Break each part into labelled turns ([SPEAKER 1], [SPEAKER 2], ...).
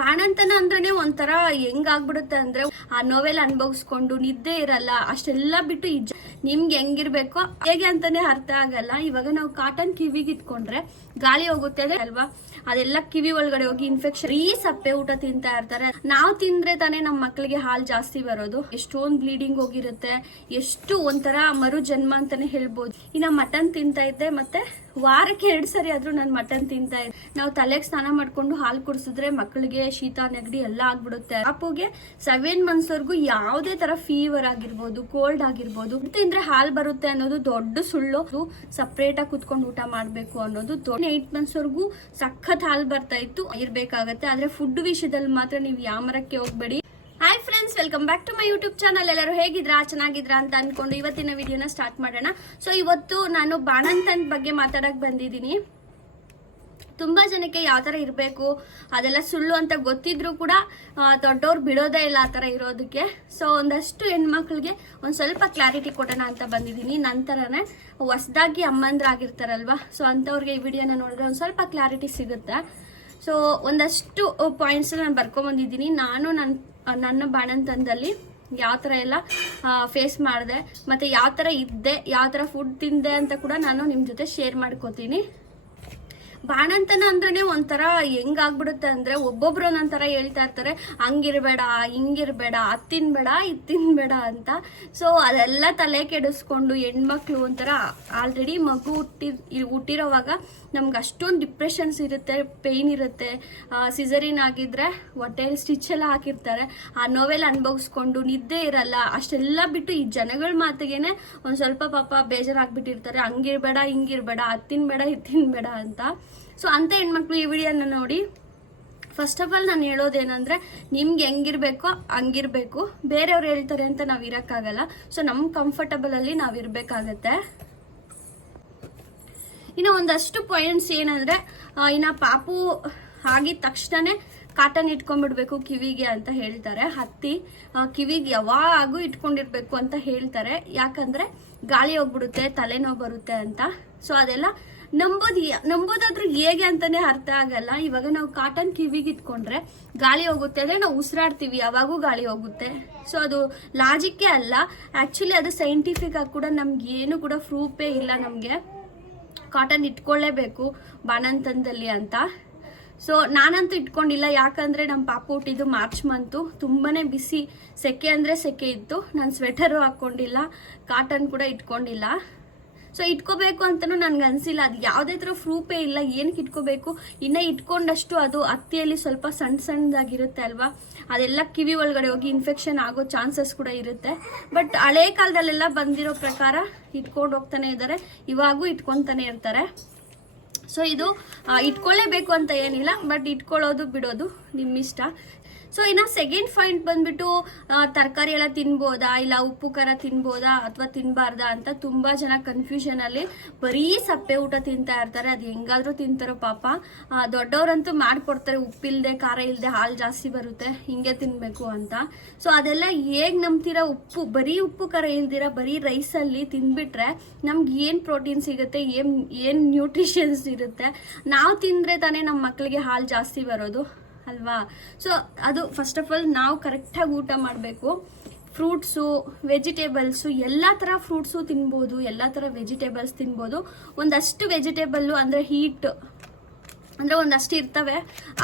[SPEAKER 1] ಬಾಣಂತನ ಅಂದ್ರೇನೆ ಒಂಥರ ಹೆಂಗಾಗ್ಬಿಡುತ್ತೆ ಅಂದ್ರೆ ಆ ನೋವೆಲ್ ಅನ್ಭವಿಸ್ಕೊಂಡು ನಿದ್ದೆ ಇರಲ್ಲ, ಅಷ್ಟೆಲ್ಲ ಬಿಟ್ಟು ಈ ನಿಮ್ಗೆ ಹೆಂಗಿರ್ಬೇಕು ಹೇಗೆ ಅಂತಾನೆ ಅರ್ಥ ಆಗಲ್ಲ. ಇವಾಗ ನಾವು ಕಾಟನ್ ಕಿವಿಗೆ ಇಟ್ಕೊಂಡ್ರೆ ಗಾಳಿ ಹೋಗುತ್ತೆ ಅಲ್ವಾ? ಅದೆಲ್ಲ ಕಿವಿ ಒಳಗಡೆ ಹೋಗಿ ಇನ್ಫೆಕ್ಷನ್ ಈ ಸಪ್ಪೆ ಊಟ ತಿಂತಾ ಇರ್ತಾರೆ. ನಾವು ತಿಂದ್ರೆ ತಾನೇ ನಮ್ಮ ಮಕ್ಕಳಿಗೆ ಹಾಲು ಜಾಸ್ತಿ ಬರೋದು. ಎಷ್ಟೊಂದು ಬ್ಲೀಡಿಂಗ್ ಹೋಗಿರುತ್ತೆ. ಎಷ್ಟು ಒಂಥರ ಮರು ಜನ್ಮ ಅಂತಾನೆ ಹೇಳ್ಬೋದು. ಇನ್ನ ಮಟನ್ ತಿಂತಾ ಇದ್ದೆ ಮತ್ತೆ ವಾರಕ್ಕೆ ಎರಡು ಸರಿ ಆದ್ರೂ ನಾನು ಮಟನ್ ತಿಂತಾ ಇದ್ದೆ. ನಾವು ತಲೆಗೆ ಸ್ನಾನ ಮಾಡ್ಕೊಂಡು ಹಾಲು ಕುಡಿಸಿದ್ರೆ ಮಕ್ಕಳಿಗೆ ಶೀತ, ನೆಗಡಿ ಎಲ್ಲ ಆಗ್ಬಿಡುತ್ತೆ. ಅಪ್ಪುಗೆ ಸೆವೆನ್ ಮಂತ್ಸ್ ವರ್ಗು ಯಾವುದೇ ತರ ಫೀವರ್ ಆಗಿರ್ಬೋದು ಕೋಲ್ಡ್ ಆಗಿರ್ಬೋದು ತಿಂದ್ರೆ ಹಾಲು ಬರುತ್ತೆ ಅನ್ನೋದು ದೊಡ್ಡ ಸುಳ್ಳು. ಸಪ್ರೇಟ್ ಆಗಿ ಕುತ್ಕೊಂಡು ಊಟ ಮಾಡಬೇಕು ಅನ್ನೋದು ದೊಡ್ಡ ಮಂತ್ಸ್ ವರ್ಗು ಸಖತ್ ಹಾಲು ಬರ್ತಾ ಇತ್ತು. ಇರ್ಬೇಕಾಗತ್ತೆ. ಆದ್ರೆ ಫುಡ್ ವಿಷಯದಲ್ಲಿ ಮಾತ್ರ ನೀವು ಯಾಮರಕ್ಕೆ ಹೋಗ್ಬೇಡಿ. Hi friends welcome back to my YouTube channel ಎಲ್ಲರೂ ಹೇಗಿದ್ರಾ ಚೆನ್ನಾಗಿದ್ರಾ ಅಂತ ಅನ್ಕೊಂಡು ಇವತ್ತಿನ ವಿಡಿಯೋನ ಸ್ಟಾರ್ಟ್ ಮಾಡೋಣ. ಸೊ ಇವತ್ತು ನಾನು ಬಾಣಂತನ್ ಬಗ್ಗೆ ಮಾತಾಡಕ್ ಬಂದಿದ್ದೀನಿ. ತುಂಬಾ ಜನಕ್ಕೆ ಯಾವ ತರ ಇರಬೇಕು, ಅದೆಲ್ಲ ಸುಳ್ಳು ಅಂತ ಗೊತ್ತಿದ್ರು ಕೂಡ ದೊಡ್ಡವ್ರು ಬಿಡೋದೇ ಇಲ್ಲ ಆ ಥರ ಇರೋದಕ್ಕೆ. ಸೊ ಒಂದಷ್ಟು ಹೆಣ್ಮಕ್ಳಿಗೆ ಒಂದು ಸ್ವಲ್ಪ ಕ್ಲಾರಿಟಿ ಕೊಡೋಣ ಅಂತ ಬಂದಿದ್ದೀನಿ. ನಂತರನೇ ಹೊಸ್ದಾಗಿ ಅಮ್ಮಂದ್ರಾಗಿರ್ತಾರಲ್ವಾ? ಸೊ ಅಂಥವ್ರಿಗೆ ಈ ವಿಡಿಯೋನ ನೋಡಿದ್ರೆ ಒಂದು ಸ್ವಲ್ಪ ಕ್ಲಾರಿಟಿ ಸಿಗುತ್ತೆ. ಸೊ ಒಂದಷ್ಟು ಪಾಯಿಂಟ್ಸ್ ನಾನು ಬರ್ಕೊಂಬಂದಿದ್ದೀನಿ. ನಾನು ನನ್ನ ನನ್ನ ಬಾಣಂತನದಲ್ಲಿ ಯಾವ ಥರ ಎಲ್ಲ ಫೇಸ್ ಮಾಡಿದೆ, ಮತ್ತು ಯಾವ ಥರ ಇದ್ದೆ, ಯಾವ ಥರ ಫುಡ್ ತಿಂದೆ ಅಂತ ಕೂಡ ನಾನು ನಿಮ್ಮ ಜೊತೆ ಶೇರ್ ಮಾಡ್ಕೋತೀನಿ. ಬಾಣಂತನ ಅಂದ್ರೇನೆ ಒಂಥರ ಹೆಂಗಾಗ್ಬಿಡುತ್ತೆ ಅಂದ್ರೆ ಒಬ್ಬೊಬ್ರು ಒಂದೊಂಥರ ಹೇಳ್ತಾ ಇರ್ತಾರೆ, ಹಂಗಿರ್ಬೇಡ, ಹಿಂಗಿರ್ಬೇಡ, ಅದ್ ತಿನ್ಬೇಡ ಅಂತ. ಸೊ ಅದೆಲ್ಲ ತಲೆ ಕೆಡಿಸ್ಕೊಂಡು ಹೆಣ್ಮಕ್ಳು ಒಂಥರ ಆಲ್ರೆಡಿ ಮಗು ಹುಟ್ಟಿ, ಹುಟ್ಟಿರೋವಾಗ ನಮ್ಗೆ ಅಷ್ಟೊಂದು ಡಿಪ್ರೆಷನ್ಸ್ ಇರುತ್ತೆ ಪೇಯ್ನ್ ಇರುತ್ತೆ. ಸಿಸರಿನ್ ಆಗಿದ್ರೆ ಹೊಟ್ಟೆಯಲ್ಲಿ ಸ್ಟಿಚ್ ಎಲ್ಲ ಹಾಕಿರ್ತಾರೆ. ಆ ನೋವೆಲ್ ಅನುಭವಿಸ್ಕೊಂಡು ನಿದ್ದೆ ಇರಲ್ಲ. ಅಷ್ಟೆಲ್ಲ ಬಿಟ್ಟು ಈ ಜನಗಳ ಮಾತಿಗೆನೆ ಒಂದು ಸ್ವಲ್ಪ ಪಾಪ ಬೇಜಾರಾಗ್ಬಿಟ್ಟಿರ್ತಾರೆ. ಹಂಗಿರ್ಬೇಡ, ಹಿಂಗಿರ್ಬೇಡ, ಅದ್ ತಿನ್ಬೇಡ, ಇದ್ ತಿನ್ಬೇಡ ಅಂತ. ಸೊ ಅಂತ ಹೆಣ್ಮಕ್ಳು ಈ ವಿಡಿಯೋನ ನೋಡಿ. ಫಸ್ಟ್ ಆಫ್ ಆಲ್ ನಾನು ಹೇಳೋದೇನಂದ್ರೆ, ನಿಮ್ಗೆ ಹೆಂಗಿರ್ಬೇಕೋ ಹಂಗಿರ್ಬೇಕು. ಬೇರೆಯವ್ರು ಹೇಳ್ತಾರೆ ಅಂತ ನಾವು ಇರೋಕ್ಕಾಗಲ್ಲ. ಸೊ ನಮ್ಮ ಕಂಫರ್ಟಬಲ್ ಅಲ್ಲಿ ನಾವು ಇರಬೇಕಾಗತ್ತೆ. ಇನ್ನು ಒಂದಷ್ಟು ಪಾಯಿಂಟ್ಸ್ ಏನಂದ್ರೆ ಇನ್ನು ಪಾಪು ಆಗಿದ ತಕ್ಷಣನೇ ಕಾಟನ್ ಇಟ್ಕೊಂಡ್ಬಿಡ್ಬೇಕು ಕಿವಿಗೆ ಅಂತ ಹೇಳ್ತಾರೆ. ಹತ್ತಿ ಕಿವಿಗೆ ಯಾವಾಗೂ ಇಟ್ಕೊಂಡಿರ್ಬೇಕು ಅಂತ ಹೇಳ್ತಾರೆ. ಯಾಕಂದ್ರೆ ಗಾಳಿ ಹೋಗ್ಬಿಡುತ್ತೆ, ತಲೆನೋವು ಬರುತ್ತೆ ಅಂತ. ಸೊ ಅದೆಲ್ಲ ನಂಬೋದು ನಂಬೋದಾದ್ರೂ ಹೇಗೆ ಅಂತಾನೆ ಅರ್ಥ ಆಗಲ್ಲ. ಇವಾಗ ನಾವು ಕಾಟನ್ ಕಿವಿಗೆ ಇಟ್ಕೊಂಡ್ರೆ ಗಾಳಿ ಹೋಗುತ್ತೆ. ಅಂದ್ರೆ ನಾವು ಉಸಿರಾಡ್ತೀವಿ, ಯಾವಾಗೂ ಗಾಳಿ ಹೋಗುತ್ತೆ. ಸೊ ಅದು ಲಾಜಿಕ್ಕೇ ಅಲ್ಲ. ಆಕ್ಚುಲಿ ಅದು ಸೈಂಟಿಫಿಕ್ ಆಗಿ ಕೂಡ ನಮ್ಗೆ ಏನು ಕೂಡ ಪ್ರೂಫೇ ಇಲ್ಲ ನಮಗೆ. ಕಾಟನ್ ಇಟ್ಕೊಳ್ಳೇಬೇಕು ಬಾಣಂತನದಲ್ಲಿ ಅಂತ. ಸೊ ನಾನಂತೂ ಇಟ್ಕೊಂಡಿಲ್ಲ. ಯಾಕಂದ್ರೆ ನಮ್ಮ ಪಾಪ ಹುಟ್ಟಿದ್ದು ಮಾರ್ಚ್ ಮಂತು ತುಂಬಾನೇ ಬಿಸಿ ಸೆಕೆ ಅಂದ್ರೆ ಸೆಕೆ ಇತ್ತು. ನಾನು ಸ್ವೆಟರು ಹಾಕೊಂಡಿಲ್ಲ. ಕಾಟನ್ ಕೂಡ ಇಟ್ಕೊಂಡಿಲ್ಲ. ಸೊ ಇಟ್ಕೋಬೇಕು ಅಂತಲೂ ನನ್ಗೆ ಅನ್ಸಿಲ್ಲ. ಅದು ಯಾವುದೇ ಥರ ಪ್ರೂಫೇ ಇಲ್ಲ ಏನಕ್ಕೆ ಇಟ್ಕೋಬೇಕು? ಇನ್ನ ಇಟ್ಕೊಂಡಷ್ಟು ಅದು ಹತ್ತಿಯಲ್ಲಿ ಸ್ವಲ್ಪ ಸಣ್ಣ ಸಣ್ಣದಾಗಿರುತ್ತೆ ಅಲ್ವಾ? ಅದೆಲ್ಲ ಕಿವಿ ಒಳಗಡೆ ಹೋಗಿ ಇನ್ಫೆಕ್ಷನ್ ಆಗೋ ಚಾನ್ಸಸ್ ಕೂಡ ಇರುತ್ತೆ. ಬಟ್ ಹಳೆ ಕಾಲದಲ್ಲೆಲ್ಲ ಬಂದಿರೋ ಪ್ರಕಾರ ಇಟ್ಕೊಂಡು ಹೋಗ್ತಾನೆ ಇದ್ದಾರೆ ಇವಾಗೂ ಇಟ್ಕೊಂತಾನೆ ಇರ್ತಾರೆ. ಸೊ ಇದು ಇಟ್ಕೊಳ್ಳೇಬೇಕು ಅಂತ ಏನಿಲ್ಲ. ಬಟ್ ಇಟ್ಕೊಳ್ಳೋದು, ಬಿಡೋದು ನಿಮ್ಮ ಇಷ್ಟ ಸೊ ಇನ್ನು ಸೆಕೆಂಡ್ ಪಾಯಿಂಟ್ ಬಂದ್ಬಿಟ್ಟು ತರಕಾರಿ ಎಲ್ಲ ತಿನ್ಬೋದಾ? ಇಲ್ಲ, ಉಪ್ಪು, ಖಾರ ತಿನ್ಬೋದಾ? ಅಥವಾ ತಿನ್ಬಾರ್ದಾ ಅಂತ ತುಂಬಾ ಜನ ಕನ್ಫ್ಯೂಷನ್ ಅಲ್ಲಿ ಬರೀ ಸಪ್ಪೆ ಊಟ ತಿಂತಾ ಇರ್ತಾರೆ. ಅದು ಹೆಂಗಾದ್ರೂ ತಿಂತಾರೋ ಪಾಪ. ದೊಡ್ಡವರಂತೂ ಮಾಡ್ಕೊಡ್ತಾರೆ. ಉಪ್ಪಿಲ್ದೆ ಖಾರ ಇಲ್ದೆ ಹಾಲು ಜಾಸ್ತಿ ಬರುತ್ತೆ. ಹಿಂಗೆ ತಿನ್ಬೇಕು ಅಂತ. ಸೊ ಅದೆಲ್ಲ ಹೇಗ್ ನಂಬ್ತೀರಾ? ಉಪ್ಪು, ಬರೀ ಉಪ್ಪು, ಖಾರ ಇಲ್ದಿರ ಬರೀ ರೈಸಲ್ಲಿ ತಿಂದ್ಬಿಟ್ರೆ ನಮ್ಗೆ ಏನ್ ಪ್ರೋಟೀನ್ ಸಿಗುತ್ತೆ? ಏನ್ ಏನ್ ನ್ಯೂಟ್ರಿಷನ್ಸ್ ಇರುತ್ತೆ? ನಾವು ತಿಂದ್ರೆ ತಾನೇ ನಮ್ಮ ಮಕ್ಕಳಿಗೆ ಹಾಲು ಜಾಸ್ತಿ ಬರೋದು. ಅಲ್ವಾ? ಸೊ ಅದು ಫಸ್ಟ್ ಆಫ್ ಆಲ್ ನಾವು ಕರೆಕ್ಟಾಗಿ ಊಟ ಮಾಡಬೇಕು. ಫ್ರೂಟ್ಸು ವೆಜಿಟೇಬಲ್ಸು ಎಲ್ಲ ಥರ ಫ್ರೂಟ್ಸು ತಿನ್ಬೋದು, ಎಲ್ಲ ಥರ ವೆಜಿಟೇಬಲ್ಸ್ ತಿನ್ಬೋದು. ಒಂದಷ್ಟು ವೆಜಿಟೇಬಲ್ಲು ಅಂದರೆ ಹೀಟ್ ಅಂದ್ರೆ ಒಂದಷ್ಟು ಇರ್ತವೆ.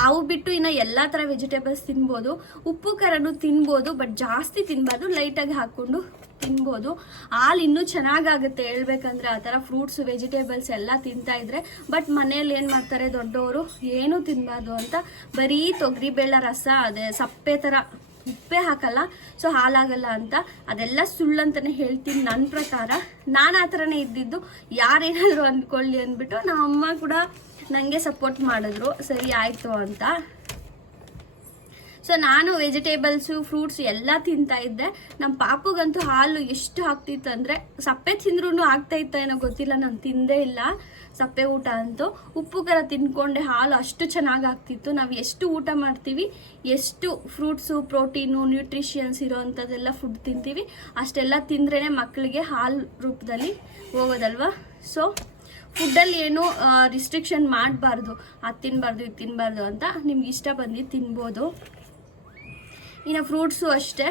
[SPEAKER 1] ಅವು ಬಿಟ್ಟು ಇನ್ನು ಎಲ್ಲಾ ತರ ವೆಜಿಟೇಬಲ್ಸ್ ತಿನ್ಬೋದು. ಉಪ್ಪು, ಖಾರನು ತಿನ್ಬೋದು ಬಟ್ ಜಾಸ್ತಿ ತಿನ್ಬಾರ್ದು. ಲೈಟಾಗಿ ಹಾಕೊಂಡು ತಿನ್ಬೋದು. ಹಾಲು ಇನ್ನೂ ಚೆನ್ನಾಗಾಗುತ್ತೆ ಹೇಳ್ಬೇಕಂದ್ರೆ ಆ ಥರ ಫ್ರೂಟ್ಸ್ ವೆಜಿಟೇಬಲ್ಸ್ ಎಲ್ಲ ತಿಂತಾ ಇದ್ರೆ. ಬಟ್ ಮನೇಲಿ ಏನು ಮಾಡ್ತಾರೆ ದೊಡ್ಡವರು? ಏನೂ ತಿನ್ನಬಾರ್ದು ಅಂತ ಬರೀ ತೊಗರಿಬೇಳೆ ರಸ, ಅದೇ ಸಪ್ಪೆ ಥರ ಉಪ್ಪೇ ಹಾಕಲ್ಲ. ಸೊ ಹಾಲಾಗಲ್ಲ ಅಂತ ಅದೆಲ್ಲ ಸುಳ್ಳು ಅಂತಲೇ ಹೇಳ್ತೀನಿ ನನ್ನ ಪ್ರಕಾರ. ನಾನು ಆ ಥರನೇ ಇದ್ದಿದ್ದು. ಯಾರೇನಾದರೂ ಅಂದ್ಕೊಳ್ಳಿ ಅಂದ್ಬಿಟ್ಟು ನಮ್ಮ ಅಮ್ಮ ಕೂಡ ನನಗೆ ಸಪೋರ್ಟ್ ಮಾಡಿದ್ರು. ಸರಿ, ಆಯಿತು ಅಂತ. ಸೊ ನಾನು ವೆಜಿಟೇಬಲ್ಸು ಫ್ರೂಟ್ಸ್ ಎಲ್ಲ ತಿಂತಾ ಇದ್ದೆ. ನಮ್ಮ ಪಾಪುಗಂತೂ ಹಾಲು ಎಷ್ಟು ಹಾಕ್ತಿತ್ತು ಅಂದರೆ, ಸಪ್ಪೆ ತಿಂದ್ರೂ ಆಗ್ತಾ ಇತ್ತ ಏನೋ ಗೊತ್ತಿಲ್ಲ, ನಾನು ತಿಂದೇ ಇಲ್ಲ ಸಪ್ಪೆ ಊಟ ಅಂತೂ. ಉಪ್ಪು ತಿನ್ಕೊಂಡೆ ಹಾಲು ಅಷ್ಟು ಚೆನ್ನಾಗಿ ಆಗ್ತಿತ್ತು. ನಾವು ಎಷ್ಟು ಊಟ ಮಾಡ್ತೀವಿ, ಎಷ್ಟು ಫ್ರೂಟ್ಸು ಪ್ರೋಟೀನು ನ್ಯೂಟ್ರಿಷಿಯನ್ಸ್ ಇರೋವಂಥದ್ದೆಲ್ಲ ಫುಡ್ ತಿಂತೀವಿ, ಅಷ್ಟೆಲ್ಲ ತಿಂದ್ರೇ ಮಕ್ಕಳಿಗೆ ಹಾಲು ರೂಪದಲ್ಲಿ ಹೋಗೋದಲ್ವಾ? ಸೊ ಫುಡ್ಡಲ್ಲಿ ಏನು ರಿಸ್ಟ್ರಿಕ್ಷನ್ ಮಾಡಬಾರ್ದು. ಅದು ತಿನ್ನಬಾರ್ದು ಇದು ತಿನ್ನಬಾರ್ದು ಅಂತ ನಿಮ್ಗೆ ಇಷ್ಟ ಬಂದು ತಿನ್ಬೋದು. ಇನ್ನು ಫ್ರೂಟ್ಸು ಅಷ್ಟೇ.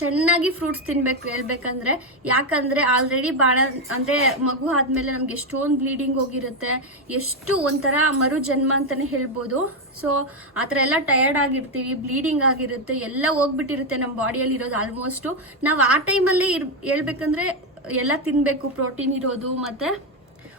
[SPEAKER 1] ಚೆನ್ನಾಗಿ ಫ್ರೂಟ್ಸ್ ತಿನ್ನಬೇಕು ಹೇಳ್ಬೇಕಂದ್ರೆ. ಯಾಕಂದ್ರೆ ಆಲ್ರೆಡಿ ಭಾಳ ಅಂದ್ರೆ ಮಗು ಆದಮೇಲೆ ನಮ್ಗೆ ಎಷ್ಟೊಂದು ಬ್ಲೀಡಿಂಗ್ ಹೋಗಿರುತ್ತೆ. ಎಷ್ಟು ಒಂಥರ ಮರು ಜನ್ಮ ಅಂತಾನೆ ಹೇಳ್ಬೋದು. ಸೊ ಆ ಥರ ಎಲ್ಲ ಟಯರ್ಡ್ ಆಗಿರ್ತೀವಿ ಬ್ಲೀಡಿಂಗ್ ಆಗಿರುತ್ತೆ, ಎಲ್ಲ ಹೋಗ್ಬಿಟ್ಟಿರುತ್ತೆ ನಮ್ಮ ಬಾಡಿಯಲ್ಲಿ ಇರೋದು ಆಲ್ಮೋಸ್ಟು ನಾವು ಆ ಟೈಮಲ್ಲೇ ಇರ್, ಹೇಳ್ಬೇಕಂದ್ರೆ ಎಲ್ಲ ತಿನ್ಬೇಕು ಪ್ರೋಟೀನ್ ಇರೋದು, ಮತ್ತೆ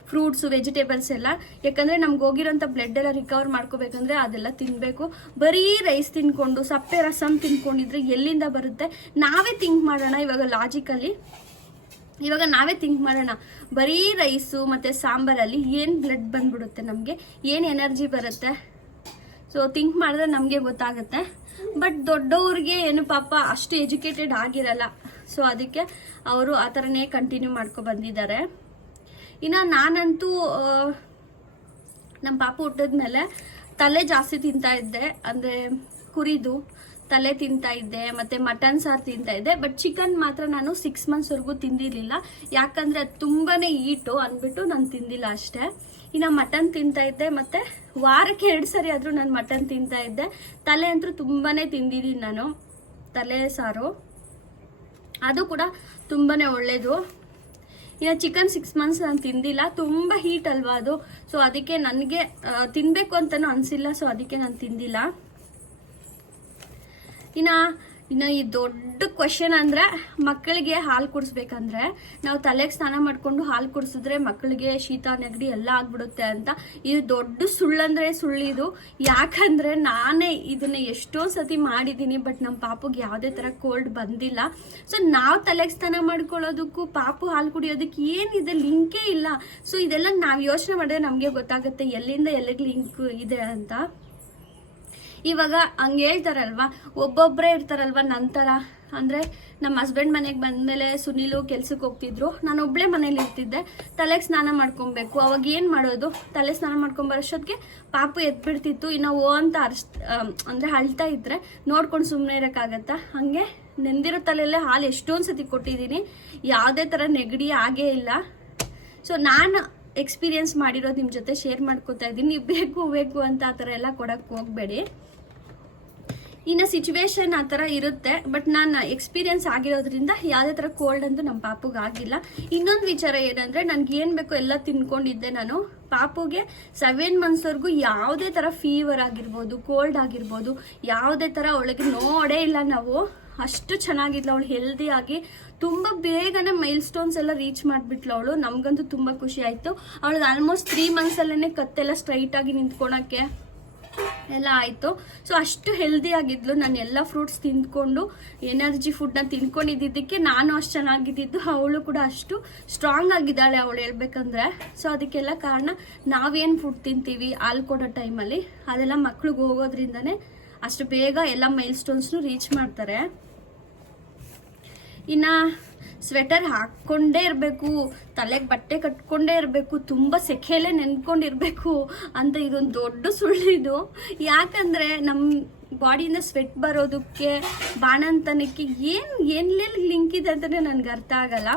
[SPEAKER 1] ಫ್ರೂಟ್ಸ್, ವೆಜಿಟೇಬಲ್ಸ್ ಎಲ್ಲ. ಯಾಕಂದ್ರೆ ನಮ್ಗೆ ಹೋಗಿರೋಂಥ ಬ್ಲಡ್ ಎಲ್ಲ ರಿಕವರ್ ಮಾಡ್ಕೋಬೇಕಂದ್ರೆ ಅದೆಲ್ಲ ತಿನ್ನಬೇಕು ಬರೀ ರೈಸ್ ತಿನ್ಕೊಂಡು, ಸಪ್ಪೆ ರಸಮ್ ತಿನ್ಕೊಂಡಿದ್ರೆ ಎಲ್ಲಿಂದ ಬರುತ್ತೆ? ನಾವೇ ಥಿಂಕ್ ಮಾಡೋಣ ಇವಾಗ ಲಾಜಿಕಲಿ ಇವಾಗ ನಾವೇ ಥಿಂಕ್ ಮಾಡೋಣ. ಬರೀ ರೈಸು ಮತ್ತು ಸಾಂಬಾರಲ್ಲಿ ಏನು ಬ್ಲಡ್ ಬಂದ್ಬಿಡುತ್ತೆ ನಮಗೆ? ಏನು ಎನರ್ಜಿ ಬರುತ್ತೆ? ಸೊ ಥಿಂಕ್ ಮಾಡಿದ್ರೆ ನಮಗೆ ಗೊತ್ತಾಗುತ್ತೆ. ಬಟ್ ದೊಡ್ಡವ್ರಿಗೆ ಏನು ಪಾಪ ಅಷ್ಟು ಎಜುಕೇಟೆಡ್ ಆಗಿರಲ್ಲ. ಸೊ ಅದಕ್ಕೆ ಅವರು ಆ ಥರನೇ ಕಂಟಿನ್ಯೂ ಮಾಡ್ಕೊ ಬಂದಿದ್ದಾರೆ. ಇನ್ನು ನಾನಂತೂ ನಮ್ಮ ಪಾಪ ಹುಟ್ಟಿದ್ಮೇಲೆ ತಲೆ ಜಾಸ್ತಿ ತಿಂತಾ ಇದ್ದೆ. ಅಂದರೆ ಕುರಿದು ತಲೆ ತಿಂತಾ ಇದ್ದೆ, ಮತ್ತೆ ಮಟನ್ ಸಾರು ತಿಂತಾ ಇದ್ದೆ. ಬಟ್ ಚಿಕನ್ ಮಾತ್ರ ನಾನು ಸಿಕ್ಸ್ ಮಂತ್ಸ್ವರೆಗೂ ತಿಂದಿರಲಿಲ್ಲ. ಯಾಕಂದ್ರೆ ಅದು ತುಂಬಾನೇ ಈಟು ಅಂದ್ಬಿಟ್ಟು ನಾನು ತಿಂದಿಲ್ಲ ಅಷ್ಟೇ. ಇನ್ನು ಮಟನ್ ತಿಂತಾ ಇದ್ದೆ, ಮತ್ತೆ ವಾರಕ್ಕೆ ಎರಡು ಸರಿ ಆದರೂ ನಾನು ಮಟನ್ ತಿಂತಾ ಇದ್ದೆ. ತಲೆ ಅಂತೂ ತುಂಬಾನೇ ತಿಂದಿದ್ದೀನಿ ನಾನು, ತಲೆ ಸಾರು. ಅದು ಕೂಡ ತುಂಬಾನೇ ಒಳ್ಳೇದು. ಇನ್ನು ಚಿಕನ್ ಸಿಕ್ಸ್ ಮಂತ್ಸ್ ನಾನು ತಿಂದಿಲ್ಲ. ತುಂಬ ಹೀಟ್ ಅಲ್ವಾ ಅದು? ಸೊ ಅದಕ್ಕೆ ನನಗೆ ತಿನ್ನಬೇಕು ಅಂತಲೂ ಅನಿಸಿಲ್ಲ. ಸೊ ಅದಕ್ಕೆ ನಾನು ತಿಂದಿಲ್ಲ. ಇನ್ನು ಇನ್ನು ಈ ದೊಡ್ಡ ಕ್ವಶನ್ ಅಂದ್ರೆ ಮಕ್ಕಳಿಗೆ ಹಾಲು ಕುಡಿಸ್ಬೇಕಂದ್ರೆ ನಾವು ತಲೆಗೆ ಸ್ನಾನ ಮಾಡಿಕೊಂಡು ಹಾಲು ಕುಡಿಸಿದ್ರೆ ಮಕ್ಕಳಿಗೆ ಶೀತ, ನೆಗಡಿ ಎಲ್ಲ ಆಗ್ಬಿಡುತ್ತೆ ಅಂತ. ಇದು ದೊಡ್ಡ ಸುಳ್ಳಂದ್ರೆ ಸುಳ್ಳಿದು. ಯಾಕಂದ್ರೆ ನಾನೇ ಇದನ್ನ ಎಷ್ಟೋ ಸತಿ ಮಾಡಿದ್ದೀನಿ ಬಟ್ ನಮ್ಮ ಪಾಪುಗೆ ಯಾವುದೇ ತರ ಕೋಲ್ಡ್ ಬಂದಿಲ್ಲ. ಸೊ ನಾವು ತಲೆಗೆ ಸ್ನಾನ ಮಾಡ್ಕೊಳ್ಳೋದಕ್ಕೂ ಪಾಪು ಹಾಲು ಕುಡಿಯೋದಕ್ಕೆ ಏನಿದೆ ಲಿಂಕೇ ಇಲ್ಲ. ಸೊ ಇದೆಲ್ಲ ನಾವು ಯೋಚನೆ ಮಾಡಿದ್ರೆ ನಮಗೆ ಗೊತ್ತಾಗುತ್ತೆ ಎಲ್ಲಿಂದ ಎಲ್ಲಿಗೆ ಲಿಂಕ್ ಇದೆ ಅಂತ. ಇವಾಗ ಹಂಗೆ ಹೇಳ್ತಾರಲ್ವ? ಒಬ್ಬೊಬ್ಬರೇ ಇರ್ತಾರಲ್ವ ನಂತರ? ಅಂದ್ರೆ ನಮ್ಮ ಹಸ್ಬೆಂಡ್ ಮನೆಗೆ ಬಂದ್ಮೇಲೆ ಸುನಿಲು ಕೆಲ್ಸಕ್ಕೆ ಹೋಗ್ತಿದ್ರು. ನಾನು ಒಬ್ಳೆ ಮನೇಲಿ ಇರ್ತಿದ್ದೆ. ತಲೆಗೆ ಸ್ನಾನ ಮಾಡ್ಕೊಬೇಕು. ಅವಾಗ ಏನು ಮಾಡೋದು? ತಲೆ ಸ್ನಾನ ಮಾಡ್ಕೊಂಬರೋಷ್ಟೊತ್ತಿಗೆ ಪಾಪು ಎದ್ಬಿಡ್ತಿತ್ತು. ಇನ್ನು ಓ ಅಂತ ಅರ್ಸ್ ಅಂದ್ರೆ ಅಳ್ತಾ ಇದ್ರೆ ನೋಡ್ಕೊಂಡು ಸುಮ್ಮನೆ ಇರೋಕ್ಕಾಗತ್ತಾ? ಹಂಗೆ ನೆಂದಿರೋ ತಲೆಯಲ್ಲೇ ಹಾಲು ಎಷ್ಟೊಂದು ಸತಿ ಕೊಟ್ಟಿದ್ದೀನಿ. ಯಾವುದೇ ಥರ ನೆಗಡಿ ಆಗೇ ಇಲ್ಲ. ಸೊ ನಾನು ಎಕ್ಸ್ಪೀರಿಯನ್ಸ್ ಮಾಡಿರೋದು ನಿಮ್ಮ ಜೊತೆ ಶೇರ್ ಮಾಡ್ಕೋತಾ ಇದ್ದೀನಿ ನೀವು ಬೇಕು ಬೇಕು ಅಂತ ಆ ಥರ ಎಲ್ಲ ಕೊಡಕ್ಕೆ ಹೋಗಬೇಡಿ. ಇನ್ನು ಸಿಚುವೇಶನ್ ಆ ಥರ ಇರುತ್ತೆ. ಬಟ್ ನಾನು ಎಕ್ಸ್ಪೀರಿಯನ್ಸ್ ಆಗಿರೋದ್ರಿಂದ ಯಾವುದೇ ಥರ ಕೋಲ್ಡ್ ಅಂತೂ ನಮ್ಮ ಪಾಪುಗೆ ಆಗಿಲ್ಲ. ಇನ್ನೊಂದು ವಿಚಾರ ಏನಂದ್ರೆ ನನಗೆ ಏನು ಬೇಕೋ ಎಲ್ಲ ತಿನ್ಕೊಂಡಿದ್ದೆ ನಾನು. ಪಾಪುಗೆ ಸೆವೆನ್ ಮಂತ್ಸ್ವರೆಗೂ ಯಾವುದೇ ಥರ ಫೀವರ್ ಆಗಿರ್ಬೋದು ಕೋಲ್ಡ್ ಆಗಿರ್ಬೋದು, ಯಾವುದೇ ಥರ ಅವಳಿಗೆ ನೋಡೇ ಇಲ್ಲ ನಾವು. ಅಷ್ಟು ಚೆನ್ನಾಗಿದ್ಲು ಅವಳು ಹೆಲ್ದಿ ಆಗಿ ತುಂಬ ಬೇಗನೆ ಮೈಲ್ ಸ್ಟೋನ್ಸ್ ಎಲ್ಲ ರೀಚ್ ಮಾಡಿಬಿಟ್ಲು ಅವಳು. ನಮಗಂತೂ ತುಂಬ ಖುಷಿ ಆಯಿತು. ಅವಳಿಗೆ ಆಲ್ಮೋಸ್ಟ್ ತ್ರೀ ಮಂತ್ಸಲ್ಲೇ ಕತ್ತೆಲ್ಲ ಸ್ಟ್ರೈಟ್ ಆಗಿ ನಿಂತ್ಕೊಳಕ್ಕೆ. ಎಲ್ಲ ಆಯಿತು. ಸೊ ಅಷ್ಟು ಹೆಲ್ದಿ ಆಗಿದ್ಲು. ನಾನು ಎಲ್ಲ ಫ್ರೂಟ್ಸ್ ತಿಂದ್ಕೊಂಡು ಎನರ್ಜಿ ಫುಡ್ನ ತಿಂದ್ಕೊಂಡಿದ್ದಕ್ಕೆ ನಾನು ಅಷ್ಟು ಚೆನ್ನಾಗಿದ್ದಿದ್ದು, ಅವಳು ಕೂಡ ಅಷ್ಟು ಸ್ಟ್ರಾಂಗ್ ಆಗಿದ್ದಾಳೆ ಅವಳು ಹೇಳ್ಬೇಕಂದ್ರೆ. ಸೊ ಅದಕ್ಕೆಲ್ಲ ಕಾರಣ ನಾವೇನು ಫುಡ್ ತಿಂತೀವಿ ಹಾಲು ಕೊಡೋ ಟೈಮಲ್ಲಿ ಅದೆಲ್ಲ ಮಕ್ಳಿಗೆ ಹೋಗೋದ್ರಿಂದನೇ ಅಷ್ಟು ಬೇಗ ಎಲ್ಲ ಮೈಲ್ ಸ್ಟೋನ್ಸ್ನು ರೀಚ್ ಮಾಡ್ತಾರೆ. ಇನ್ನ ಸ್ವೆಟರ್ ಹಾಕ್ಕೊಂಡೇ ಇರಬೇಕು, ತಲೆಗೆ ಬಟ್ಟೆ ಕಟ್ಕೊಂಡೇ ಇರಬೇಕು, ತುಂಬ ಸೆಖೆಯಲ್ಲೇ ನೆನ್ಕೊಂಡಿರ್ಬೇಕು ಅಂತ ಇದೊಂದು ದೊಡ್ಡ ಸುಳ್ಳಿದು ಯಾಕಂದ್ರೆ ನಮ್ಮ ಬಾಡಿಯಿಂದ ಸ್ವೆಟ್ ಬರೋದಕ್ಕೆ ಬಾಣಂತನಕ್ಕೆ ಏನು ಎಲ್ಲೆಲ್ಲಿ ಲಿಂಕ್ ಇದೆ ಅಂತಲೇ ನನಗೆ ಅರ್ಥ ಆಗಲ್ಲ.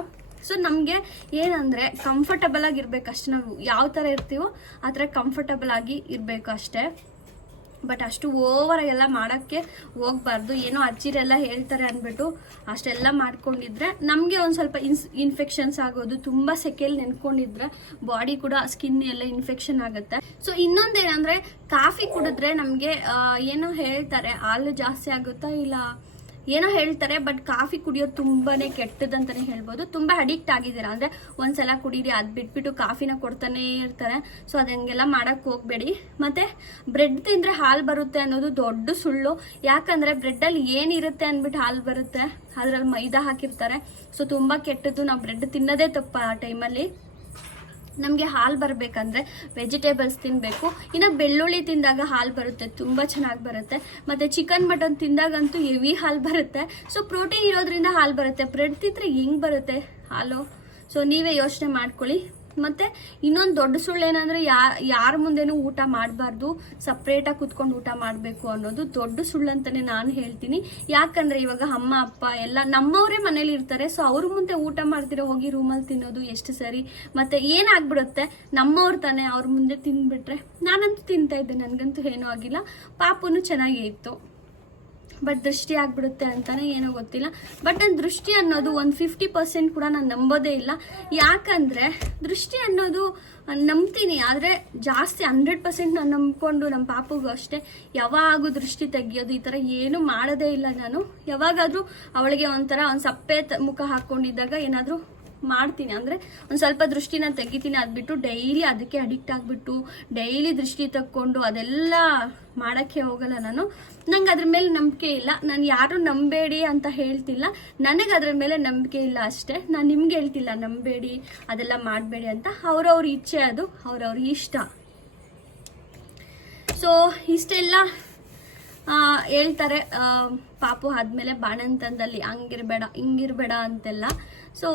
[SPEAKER 1] ಸೊ ನಮಗೆ ಏನಂದರೆ ಕಂಫರ್ಟಬಲ್ ಆಗಿರ್ಬೇಕು ಅಷ್ಟೇ. ನಾವು ಯಾವ ಥರ ಇರ್ತೀವೋ, ಆ ಥರ ಕಂಫರ್ಟಬಲ್ ಆಗಿ ಇರಬೇಕು ಅಷ್ಟೇ. ಬಟ್ ಅಷ್ಟು ಓವರ್ ಎಲ್ಲ ಮಾಡೋಕ್ಕೆ ಹೋಗ್ಬಾರ್ದು. ಏನೋ ಅಜ್ಜಿರೆಲ್ಲ ಹೇಳ್ತಾರೆ ಅಂದ್ಬಿಟ್ಟು ಅಷ್ಟೆಲ್ಲ ಮಾಡ್ಕೊಂಡಿದ್ರೆ ನಮಗೆ ಒಂದು ಸ್ವಲ್ಪ ಇನ್ಸ್ ಇನ್ಫೆಕ್ಷನ್ಸ್ ಆಗೋದು ತುಂಬ ಸೆಕೆಲ್ ನೆನ್ಕೊಂಡಿದ್ರೆ ಬಾಡಿ ಕೂಡ ಸ್ಕಿನ್ ಎಲ್ಲ ಇನ್ಫೆಕ್ಷನ್ ಆಗುತ್ತೆ. ಸೊ ಇನ್ನೊಂದೇನಂದ್ರೆ ಕಾಫಿ ಕುಡಿದ್ರೆ ನಮಗೆ ಏನೋ ಹೇಳ್ತಾರೆ, ಹಾಲು ಜಾಸ್ತಿ ಆಗುತ್ತಾ ಇಲ್ಲ? ಏನೋ ಹೇಳ್ತಾರೆ ಬಟ್ ಕಾಫಿ ಕುಡಿಯೋದು ತುಂಬಾನೇ ಕೆಟ್ಟದಂತಾನೆ ಹೇಳ್ಬೋದು. ತುಂಬಾ ಅಡಿಕ್ಟ್ ಆಗಿದ್ದೀರಾ? ಅಂದ್ರೆ ಒಂದ್ಸಲ ಕುಡೀರಿ, ಅದು ಬಿಟ್ಬಿಟ್ಟು ಕಾಫಿನ ಕೊಡ್ತಾನೆ ಇರ್ತಾರೆ. ಸೊ ಅದಂಗೆಲ್ಲ ಮಾಡಕ್ ಹೋಗಬೇಡಿ. ಮತ್ತೆ ಬ್ರೆಡ್ ತಿಂದ್ರೆ ಹಾಲು ಬರುತ್ತೆ ಅನ್ನೋದು ದೊಡ್ಡ ಸುಳ್ಳು. ಯಾಕಂದ್ರೆ ಬ್ರೆಡ್ ಅಲ್ಲಿ ಏನಿರುತ್ತೆ ಅಂದ್ಬಿಟ್ಟು ಹಾಲು ಬರುತ್ತೆ. ಅದ್ರಲ್ಲಿ ಮೈದಾ ಹಾಕಿರ್ತಾರೆ. ಸೊ ತುಂಬಾ ಕೆಟ್ಟದ್ದು. ನಾವು ಬ್ರೆಡ್ ತಿನ್ನೋದೇ ತಪ್ಪ ಆ ಟೈಮಲ್ಲಿ ನಮಗೆ ಹಾಲು ಬರಬೇಕಂದ್ರೆ ವೆಜಿಟೇಬಲ್ಸ್ ತಿನ್ನಬೇಕು ಇನ್ನು ಬೆಳ್ಳುಳ್ಳಿ ತಿಂದಾಗ ಹಾಲು ಬರುತ್ತೆ, ತುಂಬ ಚೆನ್ನಾಗಿ ಬರುತ್ತೆ. ಮತ್ತು ಚಿಕನ್ ಮಟನ್ ತಿಂದಾಗಂತೂ ಹೆವಿ ಹಾಲು ಬರುತ್ತೆ. ಸೊ ಪ್ರೋಟೀನ್ ಇರೋದ್ರಿಂದ ಹಾಲು ಬರುತ್ತೆ. ಬ್ರೆಡ್ ತಿಂದರೆ ಹೆಂಗೆ ಬರುತ್ತೆ? ಹಾಲು ಸೊ ನೀವೇ ಯೋಚನೆ ಮಾಡ್ಕೊಳ್ಳಿ. ಮತ್ತೆ ಇನ್ನೊಂದು ದೊಡ್ಡ ಸುಳ್ಳು ಏನಂದ್ರೆ ಯಾ, ಯಾರ ಮುಂದೆನೂ ಊಟ ಮಾಡಬಾರ್ದು ಸಪ್ರೇಟಾಗಿ ಕುತ್ಕೊಂಡು ಊಟ ಮಾಡಬೇಕು ಅನ್ನೋದು ದೊಡ್ಡ ಸುಳ್ಳು ಅಂತಾನೆ ನಾನು ಹೇಳ್ತೀನಿ. ಯಾಕಂದ್ರೆ ಇವಾಗ ಅಮ್ಮ, ಅಪ್ಪ ಎಲ್ಲ ನಮ್ಮವರೇ ಮನೇಲಿ ಇರ್ತಾರೆ ಸೊ ಅವ್ರ ಮುಂದೆ ಊಟ ಮಾಡ್ತಿರೋ ಹೋಗಿ ರೂಮಲ್ಲಿ ತಿನ್ನೋದು ಎಷ್ಟು ಸರಿ. ಮತ್ತೆ ಏನಾಗ್ಬಿಡುತ್ತೆ, ನಮ್ಮವ್ರು ತಾನೇ ಅವ್ರ ಮುಂದೆ ತಿಂದ್ಬಿಟ್ರೆ ನಾನಂತೂ ತಿಂತಾ ಇದ್ದೆ, ನನಗಂತೂ ಏನೂ ಆಗಿಲ್ಲ. ಪಾಪನು ಚೆನ್ನಾಗೇ ಇತ್ತು. ಬಟ್ ದೃಷ್ಟಿ ಆಗ್ಬಿಡುತ್ತೆ ಅಂತಾನೆ ಏನೋ ಗೊತ್ತಿಲ್ಲ. ಬಟ್ ನನ್ನ ದೃಷ್ಟಿ ಅನ್ನೋದು ಒಂದು ಫಿಫ್ಟಿ ಪರ್ಸೆಂಟ್ ಕೂಡ ನಾನು ನಂಬೋದೇ ಇಲ್ಲ. ಯಾಕಂದ್ರೆ ದೃಷ್ಟಿ ಅನ್ನೋದು ನಂಬ್ತೀನಿ. ಆದರೆ ಜಾಸ್ತಿ ಹಂಡ್ರೆಡ್ ಪರ್ಸೆಂಟ್ ನಾನು ನಂಬ್ಕೊಂಡು ನಮ್ಮ ಪಾಪಗೂ ಅಷ್ಟೇ ಯಾವಾಗೂ ದೃಷ್ಟಿ ತೆಗಿಯೋದು ಈ ಥರ ಏನು ಮಾಡೋದೇ ಇಲ್ಲ ನಾನು. ಯಾವಾಗಾದರೂ ಅವಳಿಗೆ ಒಂಥರ ಒಂದು ಸಪ್ಪೆ ಮುಖ ಹಾಕ್ಕೊಂಡಿದ್ದಾಗ ಏನಾದರೂ ಮಾಡ್ತೀನಿ. ಅಂದರೆ ಒಂದು ಸ್ವಲ್ಪ ದೃಷ್ಟಿನ ತೆಗಿತೀನಿ. ಅದ್ಬಿಟ್ಟು ಡೈಲಿ ಅದಕ್ಕೆ ಅಡಿಕ್ಟ್ ಆಗಿಬಿಟ್ಟು ಡೈಲಿ ದೃಷ್ಟಿ ತಕ್ಕೊಂಡು ಅದೆಲ್ಲ ಮಾಡೋಕ್ಕೆ ಹೋಗಲ್ಲ ನಾನು. ನಂಗೆ ಅದ್ರ ಮೇಲೆ ನಂಬಿಕೆ ಇಲ್ಲ. ನಾನು ಯಾರು ನಂಬೇಡಿ ಅಂತ ಹೇಳ್ತಿಲ್ಲ. ನನಗೆ ಅದ್ರ ಮೇಲೆ ನಂಬಿಕೆ ಇಲ್ಲ ಅಷ್ಟೇ. ನಾನು ನಿಮ್ಗೆ ಹೇಳ್ತಿಲ್ಲ, ನಂಬೇಡಿ, ಅದೆಲ್ಲ ಮಾಡಬೇಡಿ ಅಂತ. ಅವ್ರವ್ರ ಇಚ್ಛೆ ಅದು, ಅವ್ರವ್ರ ಇಷ್ಟ. ಸೊ ಇಷ್ಟೆಲ್ಲ ಹೇಳ್ತಾರೆ. ಪಾಪು ಆದ್ಮೇಲೆ ಬಾಣಂತನದಲ್ಲಿ ಹಂಗಿರ್ಬೇಡ, ಹಿಂಗಿರ್ಬೇಡ ಅಂತೆಲ್ಲ. ಸೊ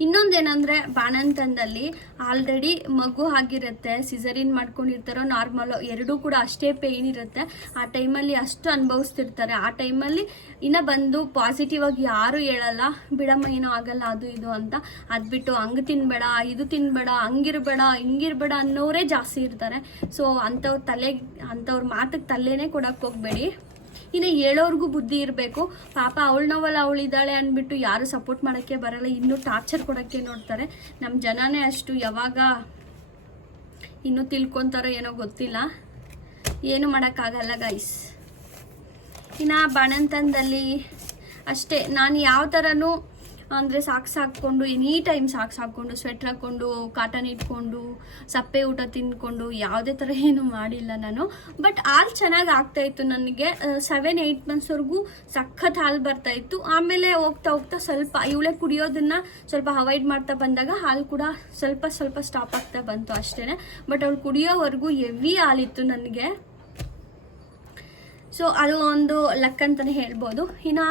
[SPEAKER 1] ಇನ್ನೊಂದೇನಂದ್ರೆ ಬಾಣಂತನದಲ್ಲಿ ಆಲ್ರೆಡಿ ಮಗು ಆಗಿರುತ್ತೆ, ಸಿಸರಿನ್ ಮಾಡ್ಕೊಂಡಿರ್ತಾರೋ, ನಾರ್ಮಲ್ ಎರಡೂ ಕೂಡ ಅಷ್ಟೇ ಪೇಯ್ನ್ ಇರುತ್ತೆ. ಆ ಟೈಮಲ್ಲಿ ಅಷ್ಟು ಅನುಭವಿಸ್ತಿರ್ತಾರೆ. ಆ ಟೈಮಲ್ಲಿ ಇನ್ನ ಬಂದು ಪಾಸಿಟಿವ್ ಆಗಿ ಯಾರು ಹೇಳಲ್ಲ, ಬಿಡಮ್ಮ, ಏನೋ ಆಗಲ್ಲ, ಅದು ಇದು ಅಂತ. ಅದ್ಬಿಟ್ಟು ಹಂಗೆ ತಿನ್ಬೇಡ, ಇದು ತಿನ್ಬೇಡ, ಹಂಗಿರ್ಬೇಡ, ಹಿಂಗಿರ್ಬೇಡ ಅನ್ನೋರೇ ಜಾಸ್ತಿ ಇರ್ತಾರೆ. ಸೊ ಅಂಥವ್ರ ತಲೆ ಅಂಥವ್ರ ಮಾತಿಗೆ ತಲೆನೇ ಕೊಡಕ್ ಹೋಗ್ಬೇಡಿ. ಇನ್ನು ಹೇಳೋರ್ಗೂ ಬುದ್ಧಿ ಇರಬೇಕು. ಪಾಪ ಅವಳ ನೋವಲ್ಲ ಅವಳಿದ್ದಾಳೆ ಅಂದ್ಬಿಟ್ಟು ಯಾರು ಸಪೋರ್ಟ್ ಮಾಡೋಕ್ಕೆ ಬರಲ್ಲ. ಇನ್ನೂ ಟಾರ್ಚರ್ ಕೊಡೋಕ್ಕೆ ನೋಡ್ತಾರೆ. ನಮ್ಮ ಜನನೇ ಅಷ್ಟು ಯಾವಾಗ ಇನ್ನೂ ತಿಳ್ಕೊತಾರೋ ಏನೋ ಗೊತ್ತಿಲ್ಲ. ಏನು ಮಾಡೋಕ್ಕಾಗಲ್ಲ ಗೈಸ್ ಇನ್ನು ಬಣಂತನದಲ್ಲಿ ಅಷ್ಟೇ. ನಾನು ಯಾವ ಥರನೂ ಅಂದರೆ ಸಾಕ್ಸ್ ಹಾಕ್ಕೊಂಡು ಎನಿ ಟೈಮ್ ಸಾಕ್ಸ್ ಹಾಕ್ಕೊಂಡು ಸ್ವೆಟ್ರ್ ಹಾಕ್ಕೊಂಡು ಕಾಟನ್ ಇಟ್ಕೊಂಡು, ಸಪ್ಪೆ ಊಟ ತಿನ್ಕೊಂಡು ಯಾವುದೇ ಥರ ಏನು ಮಾಡಿಲ್ಲ ನಾನು. ಬಟ್ ಹಾಲು ಚೆನ್ನಾಗಿ ಆಗ್ತಾ ಇತ್ತು ನನಗೆ. ಸೆವೆನ್ ಏಯ್ಟ್ ಮಂತ್ಸ್ವರೆಗೂ ಸಖತ್ ಹಾಲು ಬರ್ತಾ ಇತ್ತು. ಆಮೇಲೆ ಹೋಗ್ತಾ ಹೋಗ್ತಾ ಸ್ವಲ್ಪ, ಇವಳೆ ಕುಡಿಯೋದನ್ನ ಸ್ವಲ್ಪ ಅವಾಯ್ಡ್ ಮಾಡ್ತಾ ಬಂದಾಗ ಹಾಲು ಕೂಡ ಸ್ವಲ್ಪ ಸ್ವಲ್ಪ ಸ್ಟಾಪ್ ಆಗ್ತಾ ಬಂತು ಅಷ್ಟೇ ಬಟ್ ಅವಳು ಕುಡಿಯೋವರೆಗೂ ಹೆವಿ ಹಾಲಿತ್ತು ನನಗೆ. ಸೊ ಅದು ಒಂದು ಲಕ್ ಅಂತಾನೆ ಹೇಳ್ಬೋದು. ಇನ್ನು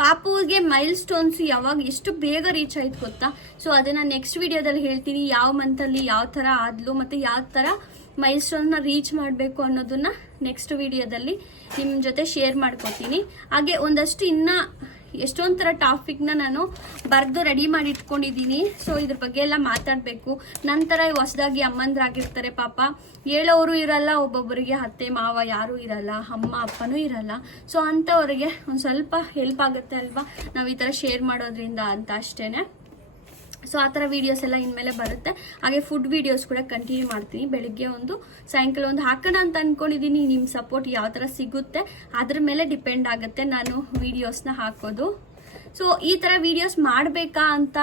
[SPEAKER 1] ಪಾಪುಗೆ ಮೈಲ್ ಸ್ಟೋನ್ಸ್ ಯಾವಾಗ ಎಷ್ಟು ಬೇಗ ರೀಚ್ ಆಯ್ತು ಗೊತ್ತಾ? ಸೊ ಅದನ್ನ ನೆಕ್ಸ್ಟ್ ವಿಡಿಯೋದಲ್ಲಿ ಹೇಳ್ತೀನಿ. ಯಾವ ಮಂತಲ್ಲಿ ಯಾವ ಥರ ಆದ್ಲು ಮತ್ತು ಯಾವ ಥರ ಮೈಲ್ ಸ್ಟೋನ್ನ ರೀಚ್ ಮಾಡಬೇಕು ಅನ್ನೋದನ್ನ ನೆಕ್ಸ್ಟ್ ವಿಡಿಯೋದಲ್ಲಿ ನಿಮ್ಮ ಜೊತೆ ಶೇರ್ ಮಾಡ್ಕೊತೀನಿ. ಹಾಗೆ ಒಂದಷ್ಟು ಇನ್ನ ಎಷ್ಟೊಂದು ಥರ ಟಾಪಿಕ್ನ ನಾನು ಬರೆದು ರೆಡಿ ಮಾಡಿ ಇಟ್ಕೊಂಡಿದ್ದೀನಿ. ಸೊ ಇದ್ರ ಬಗ್ಗೆ ಎಲ್ಲ ಮಾತಾಡಬೇಕು. ನಂತರ ಹೊಸದಾಗಿ ಅಮ್ಮಂದ್ರಾಗಿರ್ತಾರೆ ಪಾಪ. ಹೇಳೋರು ಇರಲ್ಲ, ಒಬ್ಬೊಬ್ಬರಿಗೆ ಅತ್ತೆ, ಮಾವ ಯಾರೂ ಇರಲ್ಲ, ಅಮ್ಮ, ಅಪ್ಪನೂ ಇರಲ್ಲ. ಸೊ ಅಂಥವ್ರಿಗೆ ಒಂದು ಸ್ವಲ್ಪ ಹೆಲ್ಪ್ ಆಗುತ್ತೆ ಅಲ್ವಾ? ನಾವು ಈ ಥರ ಶೇರ್ ಮಾಡೋದ್ರಿಂದ ಅಂತ ಅಷ್ಟೇನೆ. ಸೊ ಆ ಥರ ವೀಡಿಯೋಸ್ ಎಲ್ಲ ಇನ್ಮೇಲೆ ಬರುತ್ತೆ. ಹಾಗೆ ಫುಡ್ ವೀಡಿಯೋಸ್ ಕೂಡ ಕಂಟಿನ್ಯೂ ಮಾಡ್ತೀನಿ. ಬೆಳಿಗ್ಗೆ ಒಂದು, ಸಾಯಂಕಾಲ ಒಂದು ಹಾಕೋಣ ಅಂತ ಅಂದ್ಕೊಂಡಿದ್ದೀನಿ ನಿಮ್ಮ ಸಪೋರ್ಟ್ ಯಾವ ಥರ ಸಿಗುತ್ತೆ, ಅದ್ರ ಮೇಲೆ ಡಿಪೆಂಡ್ ಆಗುತ್ತೆ ನಾನು ವೀಡಿಯೋಸ್ನ ಹಾಕೋದು. ಸೊ ಈ ಥರ ವೀಡಿಯೋಸ್ ಮಾಡಬೇಕಾ ಅಂತ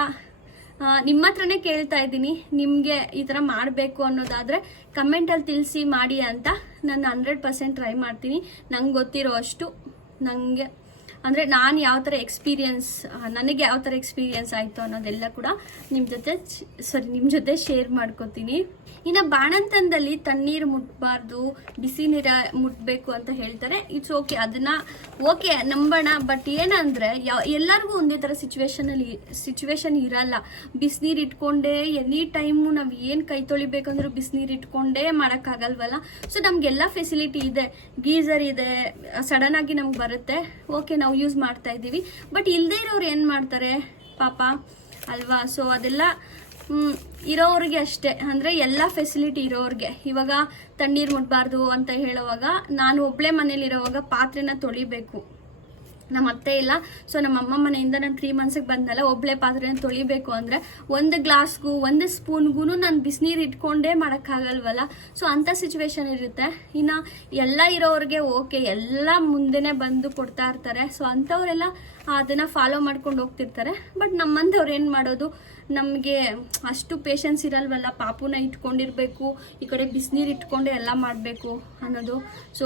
[SPEAKER 1] ನಿಮ್ಮ ಹತ್ರನೇ ಕೇಳ್ತಾ ಇದ್ದೀನಿ. ನಿಮಗೆ ಈ ಥರ ಮಾಡಬೇಕು ಅನ್ನೋದಾದರೆ ಕಮೆಂಟಲ್ಲಿ ತಿಳಿಸಿ ಮಾಡಿ ಅಂತ ನಾನು ಹಂಡ್ರೆಡ್ ಪರ್ಸೆಂಟ್ ಟ್ರೈ ಮಾಡ್ತೀನಿ. ನಂಗೆ ಗೊತ್ತಿರೋ ಅಷ್ಟು ನನಗೆ ಅಂದರೆ ನಾನು ಯಾವ ಥರ ಎಕ್ಸ್ಪೀರಿಯನ್ಸ್ ನನಗೆ ಯಾವ ಥರ ಎಕ್ಸ್ಪೀರಿಯನ್ಸ್ ಆಯಿತು ಅನ್ನೋದೆಲ್ಲ ಕೂಡ ನಿಮ್ಮ ಜೊತೆ ಸಾರಿ ನಿಮ್ಮ ಜೊತೆ ಶೇರ್ ಮಾಡ್ಕೋತೀನಿ. ಇನ್ನು ಬಾಣಂತನದಲ್ಲಿ ತಣ್ಣೀರು ಮುಟ್ಬಾರ್ದು, ಬಿಸಿ ನೀರ ಮುಟ್ಬೇಕು ಅಂತ ಹೇಳ್ತಾರೆ. ಇಟ್ಸ್ ಓಕೆ ಅದನ್ನ ಓಕೆ ನಂಬೋಣ. ಬಟ್ ಏನಂದ್ರೆ ಯಾವ ಎಲ್ಲರಿಗೂ ಒಂದೇ ಥರ ಸಿಚುವೇಶನಲ್ಲಿ ಸಿಚುವೇಶನ್ ಇರಲ್ಲ. ಬಿಸಿನೀರು ಇಟ್ಕೊಂಡೇ ಎನಿ ಟೈಮು ನಾವು ಏನು ಕೈ ತೊಳಿಬೇಕಂದ್ರೂ ಬಿಸಿನೀರು ಇಟ್ಕೊಂಡೇ ಮಾಡೋಕ್ಕಾಗಲ್ವಲ್ಲ? ಸೊ ನಮಗೆಲ್ಲ ಫೆಸಿಲಿಟಿ ಇದೆ. ಗೀಸರ್ ಇದೆ. ಸಡನ್ ಆಗಿ ನಮ್ಗೆ ಬರುತ್ತೆ. ಓಕೆ ನಾವು ಯೂಸ್ ಮಾಡ್ತಾ ಇದ್ದೀವಿ. ಬಟ್ ಇಲ್ಲದೇ ಇರೋರು ಏನು ಮಾಡ್ತಾರೆ? ಪಾಪ, ಅಲ್ವಾ? ಸೊ ಅದೆಲ್ಲ ಇರೋರಿಗೆ ಅಷ್ಟೇ. ಅಂದರೆ ಎಲ್ಲ ಫೆಸಿಲಿಟಿ ಇರೋರಿಗೆ. ಇವಾಗ ತಣ್ಣೀರು ಮುಟ್ಬಾರ್ದು ಅಂತ ಹೇಳುವಾಗ ನಾನು ಒಬ್ಬಳೇ ಮನೇಲಿರೋವಾಗ ಪಾತ್ರೆನ ತೊಳಿಬೇಕು. ನಮ್ಮ ಅತ್ತೆ ಇಲ್ಲ. ಸೊ ನಮ್ಮ ಅಮ್ಮ ಮನೆಯಿಂದ ನಾನು ತ್ರೀ ಮಂತ್ಸಿಗೆ ಬಂದಲ್ಲ ಒಬ್ಳೆ ಪಾತ್ರೆನ ತೊಳಿಬೇಕು ಅಂದರೆ ಒಂದು ಗ್ಲಾಸ್ಗೂ ಒಂದು ಸ್ಪೂನ್ಗೂ ನಾನು ಬಿಸಿನೀರು ಇಟ್ಕೊಂಡೇ ಮಾಡೋಕ್ಕಾಗಲ್ವಲ್ಲ? ಸೊ ಅಂಥ ಸಿಚುವೇಶನ್ ಇರುತ್ತೆ. ಇನ್ನು ಎಲ್ಲ ಇರೋರಿಗೆ ಓಕೆ ಎಲ್ಲ ಮುಂದೆನೇ ಬಂದು ಕೊಡ್ತಾ ಇರ್ತಾರೆ. ಸೊ ಅಂಥವರೆಲ್ಲ ಅದನ್ನು ಫಾಲೋ ಮಾಡ್ಕೊಂಡು ಹೋಗ್ತಿರ್ತಾರೆ. ಬಟ್ ನಮ್ಮಂಥವ್ರು ಏನು ಮಾಡೋದು? ನಮಗೆ ಅಷ್ಟು ಪೇಷನ್ಸ್ ಇರಲ್ವಲ್ಲ? ಪಾಪುನ ಇಟ್ಕೊಂಡಿರಬೇಕು, ಈ ಕಡೆ ಬಿಸಿನೀರು ಇಟ್ಕೊಂಡು ಎಲ್ಲ ಮಾಡಬೇಕು ಅನ್ನೋದು. ಸೊ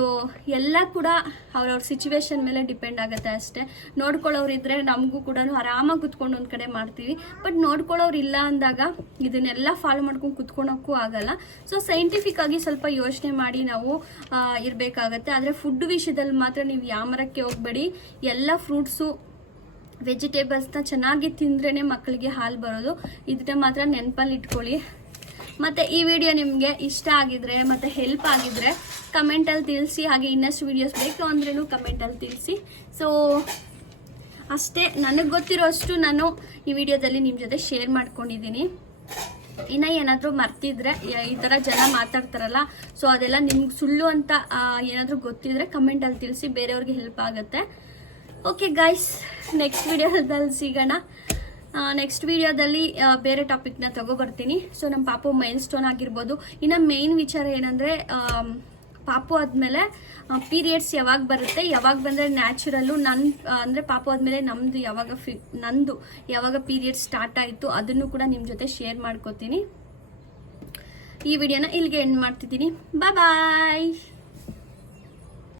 [SPEAKER 1] ಎಲ್ಲ ಕೂಡ ಅವ್ರವ್ರ ಸಿಚುವೇಶನ್ ಮೇಲೆ ಡಿಪೆಂಡ್ ಆಗುತ್ತೆ. ಅಷ್ಟೇ. ನೋಡ್ಕೊಳ್ಳೋರು ಇದ್ರೆ ನಮಗೂ ಕೂಡ ಆರಾಮಾಗಿ ಕುತ್ಕೊಂಡು ಒಂದು ಕಡೆ ಮಾಡ್ತೀವಿ. ಬಟ್ ನೋಡ್ಕೊಳ್ಳೋರು ಇಲ್ಲ ಅಂದಾಗ ಇದನ್ನೆಲ್ಲ ಫಾಲೋ ಮಾಡ್ಕೊಂಡು ಕುತ್ಕೊಳಕ್ಕೂ ಆಗಲ್ಲ. ಸೊ ಸೈಂಟಿಫಿಕ್ ಆಗಿ ಸ್ವಲ್ಪ ಯೋಚನೆ ಮಾಡಿ ನಾವು ಇರ್ಬೇಕಾಗತ್ತೆ. ಆದರೆ ಫುಡ್ ವಿಷಯದಲ್ಲಿ ಮಾತ್ರ ನೀವು ಯಾಮರಕ್ಕೆ ಹೋಗ್ಬೇಡಿ. ಎಲ್ಲ ಫ್ರೂಟ್ಸು ವೆಜಿಟೇಬಲ್ಸ್ನ ಚೆನ್ನಾಗಿ ತಿಂದ್ರೇ ಮಕ್ಕಳಿಗೆ ಹಾಲು ಬರೋದು. ಇದನ್ನ ಮಾತ್ರ ನೆನಪಲ್ಲಿ ಇಟ್ಕೊಳ್ಳಿ. ಮತ್ತು ಈ ವಿಡಿಯೋ ನಿಮಗೆ ಇಷ್ಟ ಆಗಿದ್ರೆ, ಮತ್ತು ಹೆಲ್ಪ್ ಆಗಿದ್ರೆ ಕಮೆಂಟಲ್ಲಿ ತಿಳಿಸಿ, ಹಾಗೆ ಇನ್ನಷ್ಟು ವಿಡಿಯೋಸ್ ಬೇಕು ಅಂದ್ರೂ ಕಮೆಂಟಲ್ಲಿ ತಿಳಿಸಿ. ಸೊ ಅಷ್ಟೇ, ನನಗೆ ಗೊತ್ತಿರೋಷ್ಟು ನಾನು ಈ ವಿಡಿಯೋದಲ್ಲಿ ನಿಮ್ಮ ಜೊತೆ ಶೇರ್ ಮಾಡ್ಕೊಂಡಿದ್ದೀನಿ. ಇನ್ನು ಏನಾದರೂ ಮರ್ತಿದ್ರೆ ಈ ಥರ ಜನ ಮಾತಾಡ್ತಾರಲ್ಲ ಸೊ ಅದೆಲ್ಲ ನಿಮ್ಗೆ ಸುಳ್ಳು ಅಂತ ಏನಾದರೂ ಗೊತ್ತಿದ್ರೆ ಕಮೆಂಟಲ್ಲಿ ತಿಳಿಸಿ, ಬೇರೆಯವ್ರಿಗೆ ಹೆಲ್ಪ್ ಆಗುತ್ತೆ. ಓಕೆ ಗಾಯ್ಸ್ ನೆಕ್ಸ್ಟ್ ವಿಡಿಯೋದಲ್ಲಿ ಸಿಗೋಣ. ನೆಕ್ಸ್ಟ್ ವಿಡಿಯೋದಲ್ಲಿ ಬೇರೆ ಟಾಪಿಕ್ನ ತಗೋಬರ್ತೀನಿ. ಸೊ ನಮ್ಮ ಪಾಪು ಮೈಲ್ ಸ್ಟೋನ್ ಆಗಿರ್ಬೋದು. ಇನ್ನು ಮೇನ್ ವಿಚಾರ ಏನಂದರೆ ಪಾಪು ಆದಮೇಲೆ ಪೀರಿಯಡ್ಸ್ ಯಾವಾಗ ಬರುತ್ತೆ, ಯಾವಾಗ ಬಂದರೆ ನ್ಯಾಚುರಲ್ಲು ನನ್ನ ಅಂದರೆ ಪಾಪು ಆದಮೇಲೆ ನಮ್ಮದು ಯಾವಾಗ ಫಿ ನಂದು ಯಾವಾಗ ಪೀರಿಯಡ್ಸ್ ಸ್ಟಾರ್ಟ್ ಆಯಿತು, ಅದನ್ನು ಕೂಡ ನಿಮ್ಮ ಜೊತೆ ಶೇರ್ ಮಾಡ್ಕೋತೀನಿ. ಈ ವಿಡಿಯೋನ ಇಲ್ಲಿಗೆ ಎಂಡ್ ಮಾಡ್ತಿದ್ದೀನಿ. ಬಾಯ್